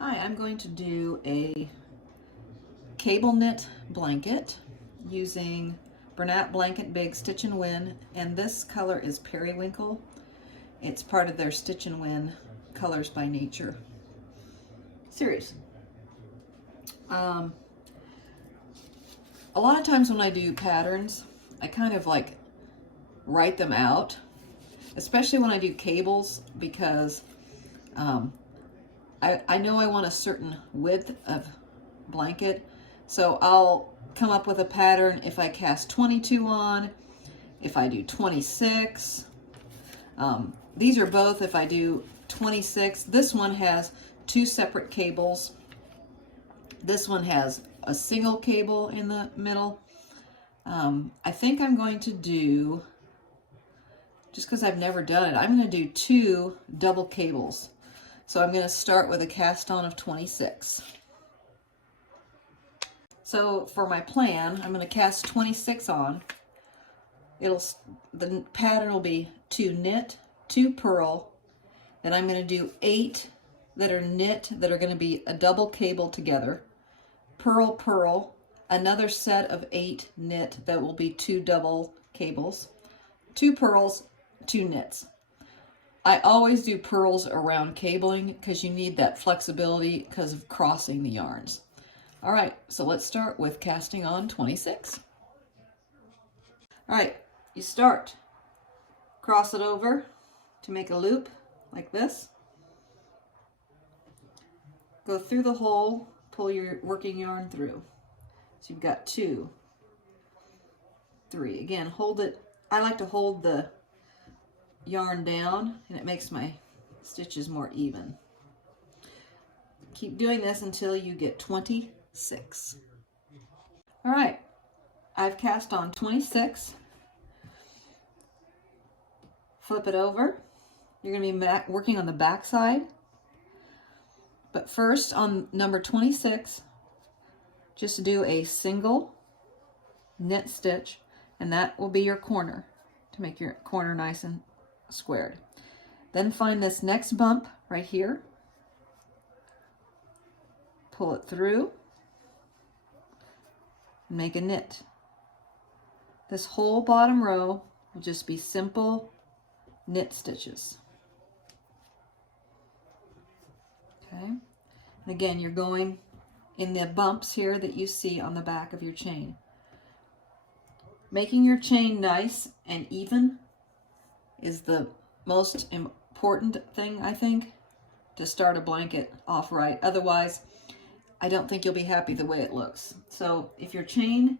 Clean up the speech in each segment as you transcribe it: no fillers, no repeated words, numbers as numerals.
Hi, I'm going to do a cable knit blanket using Bernat Blanket Big Stitch and Win, and this color is Periwinkle. It's part of their Stitch and Win Colors by Nature series. A lot of times when I do patterns, I kind of like write them out, especially when I do cables, because I know I want a certain width of blanket, so I'll come up with a pattern if I cast 22 on, if I do 26. These are both if I do 26. This one has two separate cables. This one has a single cable in the middle. I think I'm going to do, just because I've never done it, I'm going to do two double cables. So I'm going to start with a cast on of 26. So for my plan, I'm going to cast 26 on. The pattern will be 2 knit, 2 purl, then I'm going to do 8 that are knit that are going to be a double cable together, purl, purl, another set of 8 knit that will be 2 double cables, 2 purls, 2 knits. I always do purls around cabling because you need that flexibility because of crossing the yarns. All right, so let's start with casting on 26. All right, you start, cross it over to make a loop like this. Go through the hole, pull your working yarn through. So you've got 2, 3. Again, hold it. I like to hold the yarn down and it makes my stitches more even. Keep doing this until you get 26. All right, I've cast on 26. Flip it over. You're going to be working on the back side. But first, on number 26, just do a single knit stitch, and that will be your corner to make your corner nice and squared. Then find this next bump right here. Pull it through. Make a knit. This whole bottom row will just be simple knit stitches. Okay, and again, you're going in the bumps here that you see on the back of your chain. Making your chain nice and even is the most important thing, I think, to start a blanket off right. Otherwise, I don't think you'll be happy the way it looks. So if your chain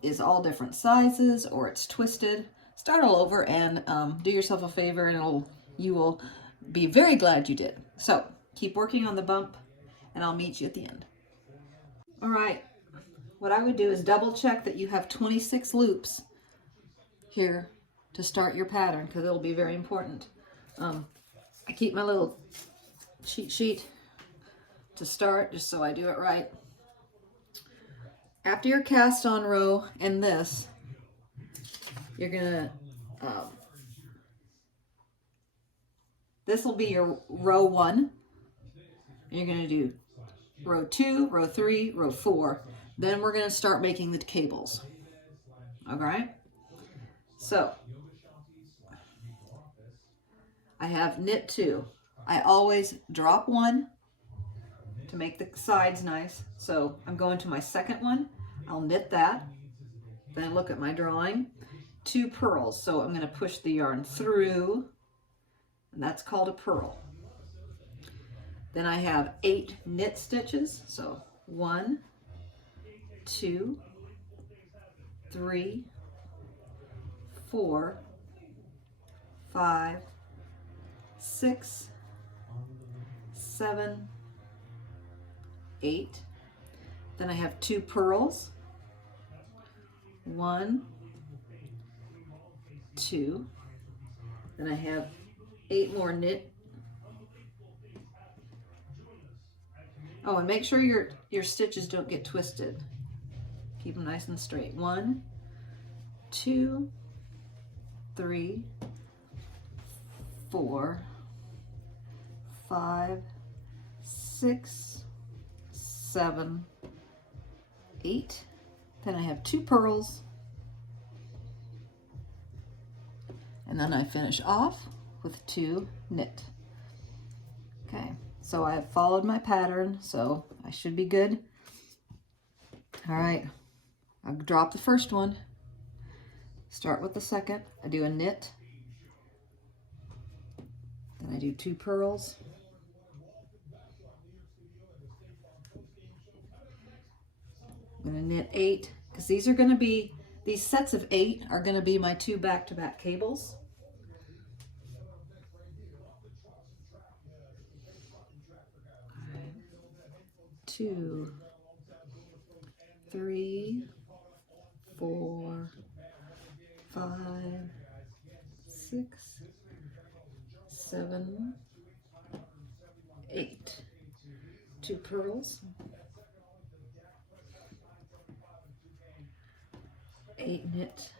is all different sizes or it's twisted, start all over and do yourself a favor, and you will be very glad you did. So keep working on the bump and I'll meet you at the end. All right, what I would do is double check that you have 26 loops here to start your pattern, because it'll be very important. I keep my little cheat sheet to start just so I do it right. After your cast on row and this, you're gonna this will be your row 1. You're gonna do row 2, row 3, row 4. Then we're gonna start making the cables. All right. So I have knit 2. I always drop 1 to make the sides nice. So I'm going to my second one. I'll knit that. Then look at my drawing. 2 purls. So I'm going to push the yarn through, and that's called a purl. Then I have 8 knit stitches. So 1, 2, 3, 4, 5, 6, 7, 8. Then I have 2 purls. 1, 2. Then I have 8 more knit. Oh, and make sure your stitches don't get twisted. Keep them nice and straight. 1, 2, 3, 4, 5, 6, 7, 8. Then I have 2 purls. And then I finish off with 2 knit. Okay, so I have followed my pattern, so I should be good. All right, I'll drop the first one, start with the second. I do a knit, then I do 2 purls. I'm gonna knit 8, because these are gonna be, these sets of 8 are gonna be my 2 back-to-back cables. 2, 3, 4, 5, 6, 7, 8. 2 purls, 8 knit,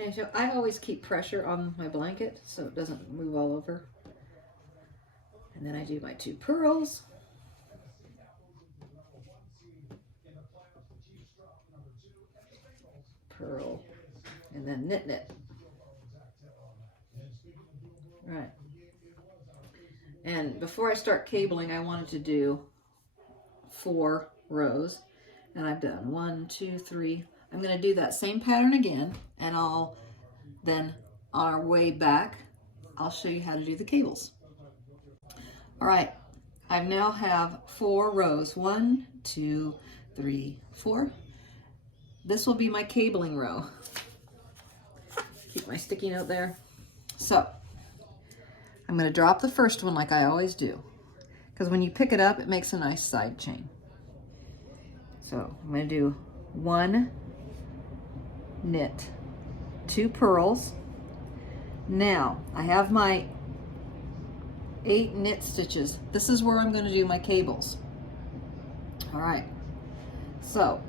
and so I always keep pressure on my blanket so it doesn't move all over. And then I do my 2 purls, purl, and then knit knit. Right. And before I start cabling, I wanted to do 4 rows, and I've done 1, 2, 3. I'm going to do that same pattern again, and I'll then, on our way back, I'll show you how to do the cables. All right, I now have 4 rows. 1, 2, 3, 4. This will be my cabling row. Keep my sticky note there. So I'm going to drop the first one like I always do, because when you pick it up, it makes a nice side chain. So I'm going to do 1 knit, 2 purls. Now I have my 8 knit stitches. This is where I'm going to do my cables. All right, so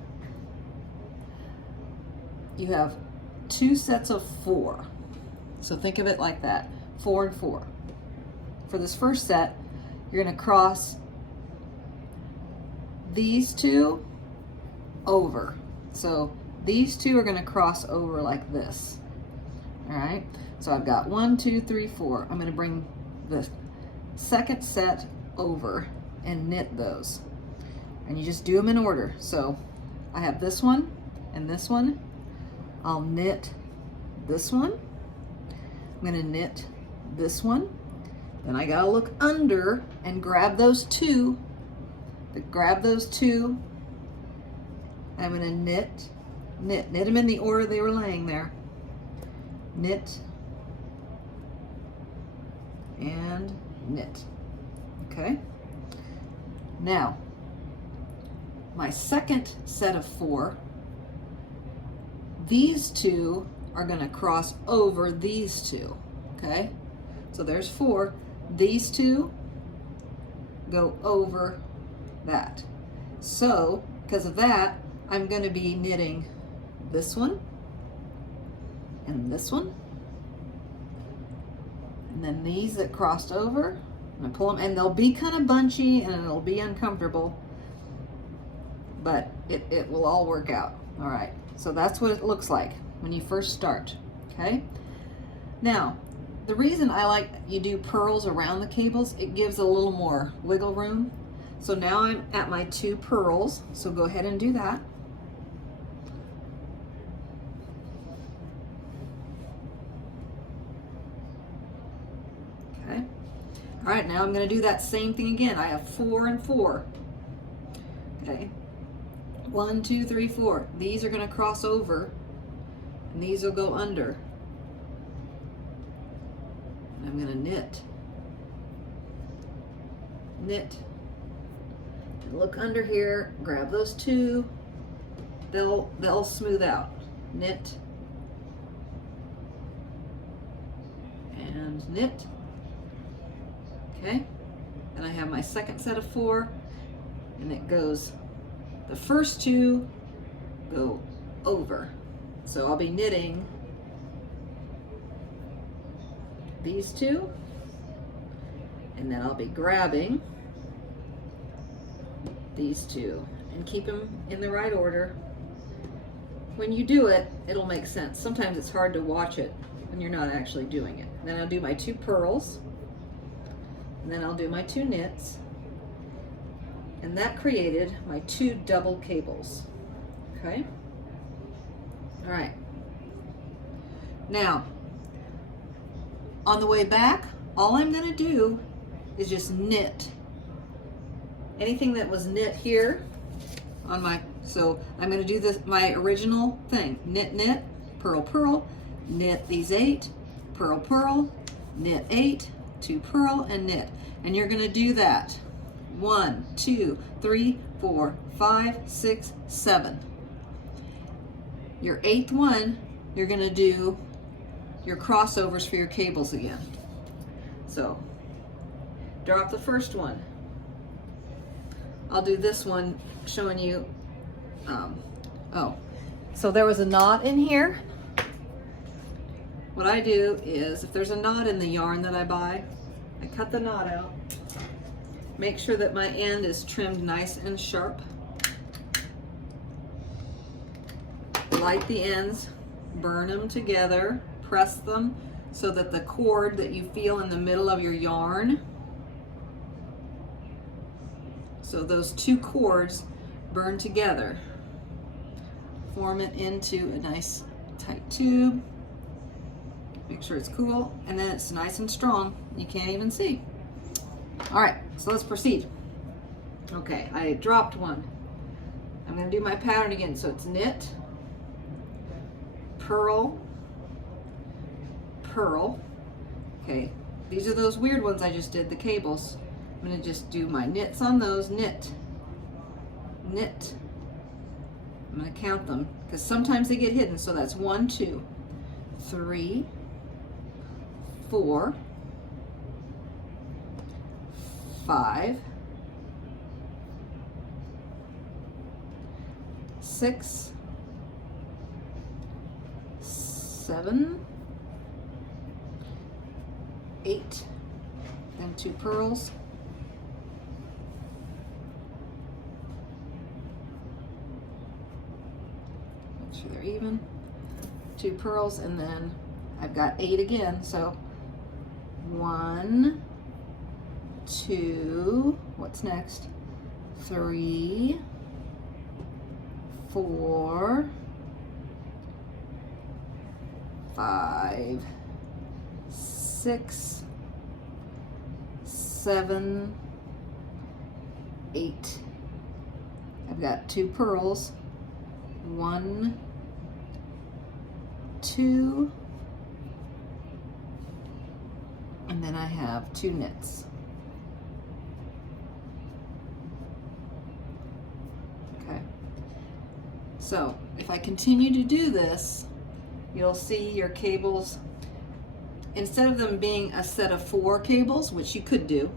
you have 2 sets of 4. So think of it like that, 4 and 4. For this first set, you're going to cross these 2 over. So these 2 are going to cross over like this. All right, so I've got 1, 2, 3, 4. I'm going to bring the second set over and knit those. And you just do them in order. So I have this one and this one. I'll knit this one. I'm going to knit this one. Then I got to look under and grab those 2. Grab those 2. I'm going to knit them in the order they were laying there. Knit and knit. Okay. Now, my second set of 4, these 2 are going to cross over these 2. Okay. So there's 4. These 2 go over that. So because of that, I'm going to be knitting this one and this one, and then these that crossed over, I'm going to pull them, and they'll be kind of bunchy and it'll be uncomfortable, but it will all work out. All right, so that's what it looks like when you first start. Okay, now the reason I like you do purls around the cables, it gives a little more wiggle room. So now I'm at my 2 purls, so go ahead and do that. Okay. All right, now I'm going to do that same thing again. I have 4 and 4. Okay. 1, 2, 3, 4. These are going to cross over, and these will go under. And I'm going to knit. Knit. Look under here, grab those 2, they'll smooth out. Knit and knit. Okay, and I have my second set of 4, and it goes, the first 2 go over. So I'll be knitting these two, and then I'll be grabbing these two, and keep them in the right order. When you do it, it'll make sense. Sometimes it's hard to watch it when you're not actually doing it. Then I'll do my 2 purls, and then I'll do my 2 knits, and that created my 2 double cables. Okay? All right. Now, on the way back, all I'm going to do is just knit anything that was knit here on my, so I'm going to do this, my original thing, knit, knit, purl, purl, knit these 8, purl, purl, knit 8, 2 purl, and knit. And you're going to do that 1, 2, 3, 4, 5, 6, 7. Your 8th one, you're going to do your crossovers for your cables again. So drop the first one. I'll do this one showing you, so there was a knot in here. What I do is, if there's a knot in the yarn that I buy, I cut the knot out, make sure that my end is trimmed nice and sharp, light the ends, burn them together, press them so that the cord that you feel in the middle of your yarn, so those 2 cords burn together, form it into a nice tight tube. Make sure it's cool, and then it's nice and strong. You can't even see. All right, so let's proceed. Okay, I dropped one. I'm going to do my pattern again. So it's knit, purl, purl. Okay, these are those weird ones I just did, the cables. I'm going to just do my knits on those, knit, knit. I'm going to count them because sometimes they get hidden. So that's 1, 2, 3, 4, 5, 6, 7, 8, then 2 purls, make sure they're even, 2 purls, and then I've got 8 again. So 1, 2, what's next? 3, 4, 5, 6, 7, 8. I've got 2 purls. 1, 2, and then I have 2 knits. Okay. So if I continue to do this, you'll see your cables, instead of them being a set of 4 cables, which you could do,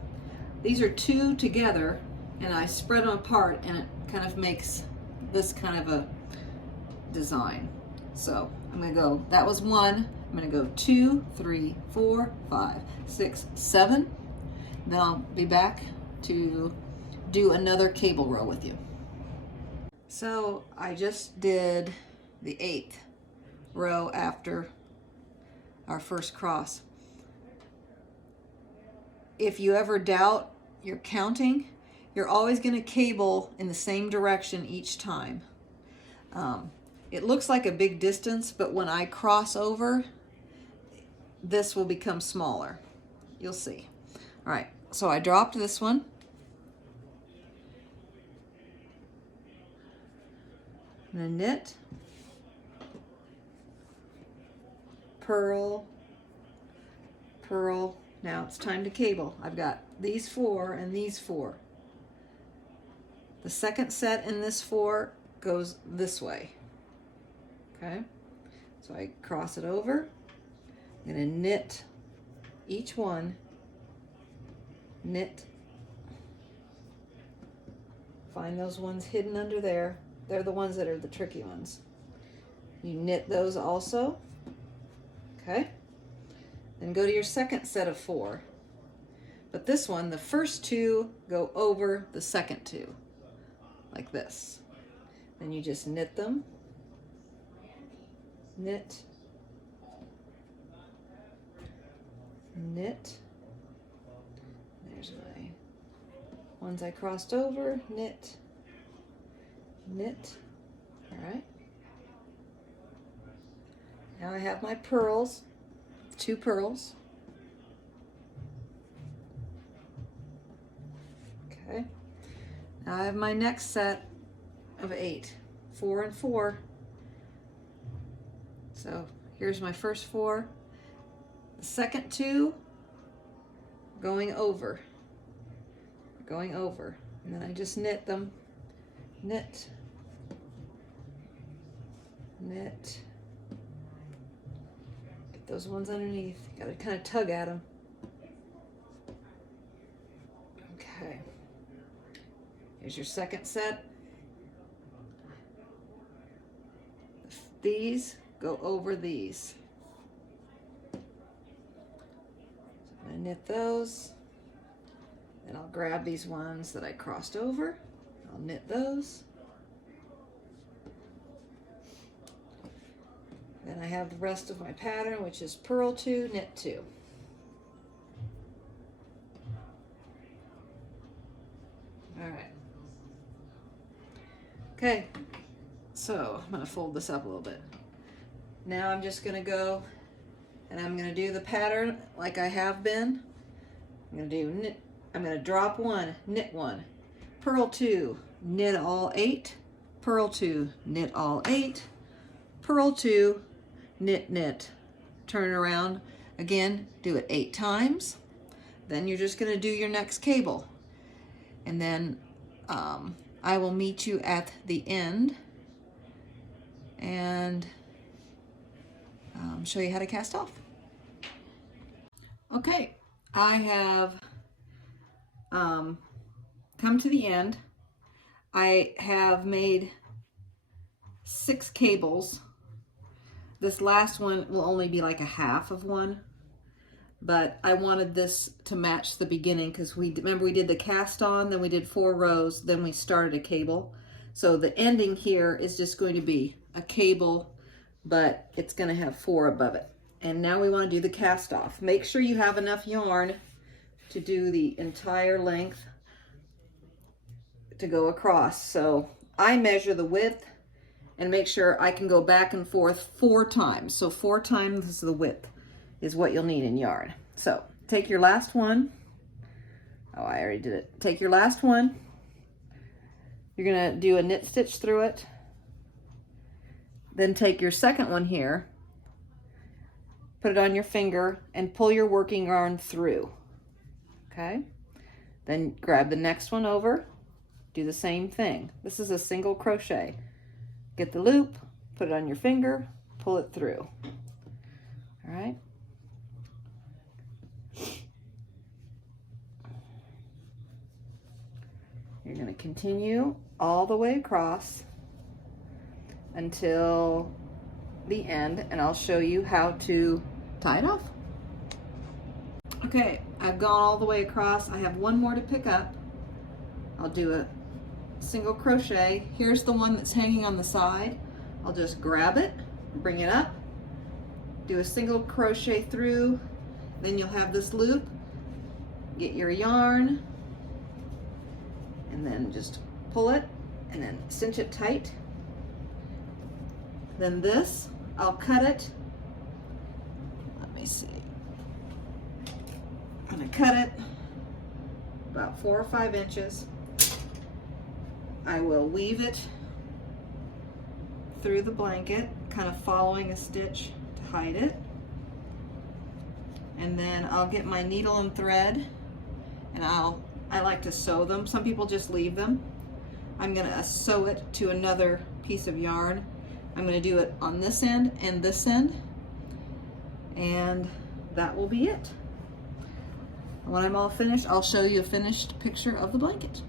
these are 2 together, and I spread them apart, and it kind of makes this kind of a design. So I'm going to go, that was 1, I'm going to go 2, 3, 4, 5, 6, 7. Then I'll be back to do another cable row with you. So I just did the 8th row after our first cross. If you ever doubt your counting, you're always going to cable in the same direction each time. It looks like a big distance, but when I cross over, this will become smaller. You'll see. All right, so I dropped this one. I'm going to knit, purl, purl. Now it's time to cable. I've got these 4 and these 4. The second set in this 4 goes this way. Okay, so I cross it over. I'm going to knit each one, knit, find those ones hidden under there. They're the ones that are the tricky ones. You knit those also. Okay. Then go to your second set of 4. But this one, the first 2 go over the second 2, like this. Then you just knit them. Knit. Knit. There's my ones I crossed over. Knit. Knit. All right. Now I have my purls, 2 purls. Okay. Now I have my next set of 8, 4 and 4. So here's my first 4. The second 2 going over, and then I just knit them. Knit, knit. Get those ones underneath. You gotta kind of tug at them. Okay. Here's your second set. These go over these. So I'm gonna knit those. Then I'll grab these ones that I crossed over. I'll knit those. Then I have the rest of my pattern, which is purl 2, knit 2. All right. Okay, so I'm going to fold this up a little bit. Now I'm just going to go and I'm going to do the pattern like I have been. I'm going to do knit. I'm going to drop 1, knit 1, purl 2, knit all 8, purl 2, knit all 8, purl 2, knit, knit, turn it around again, do it 8 times. Then you're just going to do your next cable, and then I will meet you at the end and show you how to cast off. Okay, I have come to the end. I have made 6 cables. This last one will only be like a half of one, but I wanted this to match the beginning because remember we did the cast on, then we did 4 rows, then we started a cable. So the ending here is just going to be a cable, but it's going to have 4 above it. And now we want to do the cast off. Make sure you have enough yarn to do the entire length to go across. So I measure the width and make sure I can go back and forth 4 times. So 4 times the width is what you'll need in yarn. So take your last one. Oh, I already did it. Take your last one. You're gonna do a knit stitch through it. Then take your second one here, put it on your finger and pull your working yarn through. Okay? Then grab the next one over, do the same thing. This is a single crochet. Get the loop, put it on your finger, pull it through. All right? You're going to continue all the way across until the end, and I'll show you how to tie it off. Okay, I've gone all the way across. I have one more to pick up. I'll do a single crochet. Here's the one that's hanging on the side. I'll just grab it, bring it up, do a single crochet through, then you'll have this loop. Get your yarn, and then just pull it, and then cinch it tight. Then this, I'll cut it. Let me see. I'm gonna cut it about 4 or 5 inches. I will weave it through the blanket, kind of following a stitch to hide it. And then I'll get my needle and thread, and I like to sew them. Some people just leave them. I'm gonna sew it to another piece of yarn. I'm gonna do it on this end and this end, and that will be it. When I'm all finished, I'll show you a finished picture of the blanket.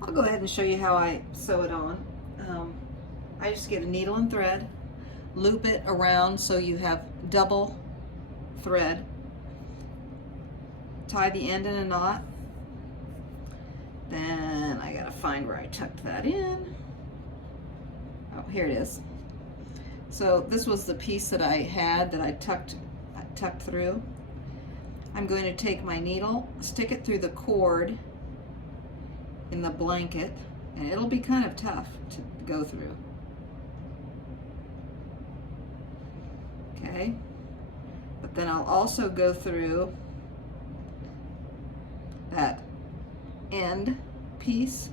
I'll go ahead and show you how I sew it on. I just get a needle and thread, loop it around so you have double thread, tie the end in a knot. Then I gotta find where I tucked that in. Oh, here it is. So this was the piece that I had that I tucked through. I'm going to take my needle, stick it through the cord in the blanket, and it'll be kind of tough to go through. Okay, but then I'll also go through that end piece,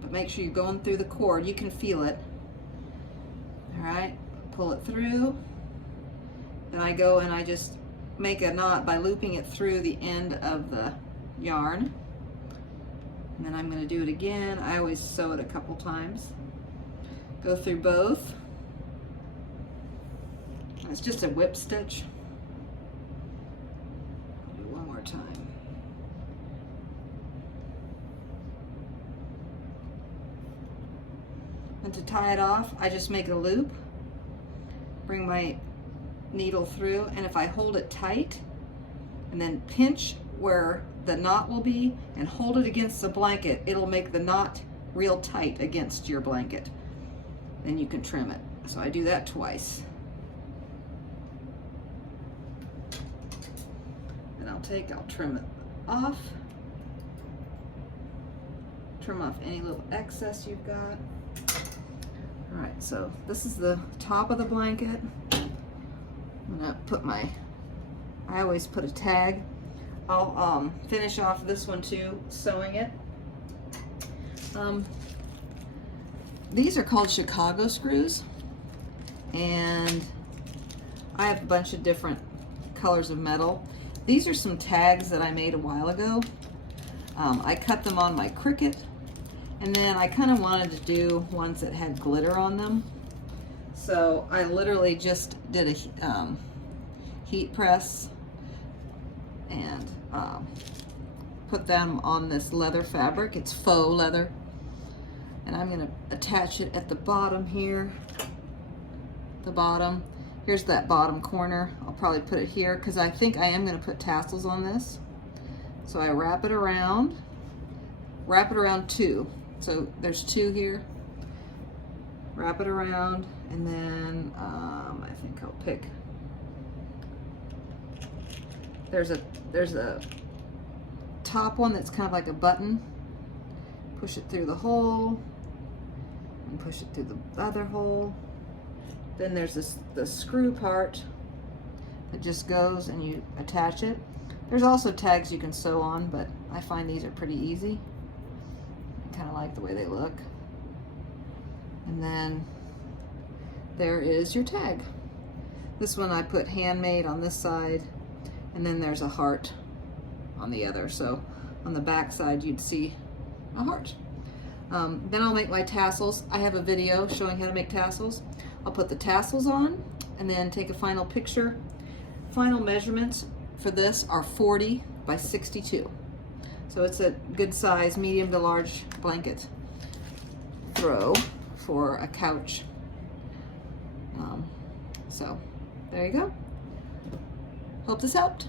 but make sure you're going through the cord. You can feel it. All right, pull it through. Then I go and I just make a knot by looping it through the end of the yarn. And then I'm going to do it again. I always sew it a couple times. Go through both. It's just a whip stitch. Do one more time. And to tie it off, I just make a loop, bring my needle through, and if I hold it tight and then pinch where the knot will be and hold it against the blanket, it'll make the knot real tight against your blanket. Then you can trim it. So I do that twice. Then I'll trim it off. Trim off any little excess you've got. All right, so this is the top of the blanket. I'm gonna put I always put a tag. I'll finish off this one too, sewing it. These are called Chicago screws, and I have a bunch of different colors of metal. These are some tags that I made a while ago. I cut them on my Cricut, and then I kind of wanted to do ones that had glitter on them. So I literally just did a heat press and put them on this leather fabric. It's faux leather. And I'm gonna attach it at the bottom here. The bottom. Here's that bottom corner. I'll probably put it here because I think I am gonna put tassels on this. So I wrap it around two. So there's two here. Wrap it around, and then I think I'll pick. There's a top one that's kind of like a button. Push it through the hole, and push it through the other hole. Then there's the screw part that just goes and you attach it. There's also tags you can sew on, but I find these are pretty easy. I kind of like the way they look. And then there is your tag. This one I put handmade on this side, and then there's a heart on the other. So on the back side you'd see a heart. Then I'll make my tassels. I have a video showing how to make tassels. I'll put the tassels on and then take a final picture. Final measurements for this are 40 by 62. So it's a good size, medium to large blanket throw for a couch. So there you go. Hope this helped.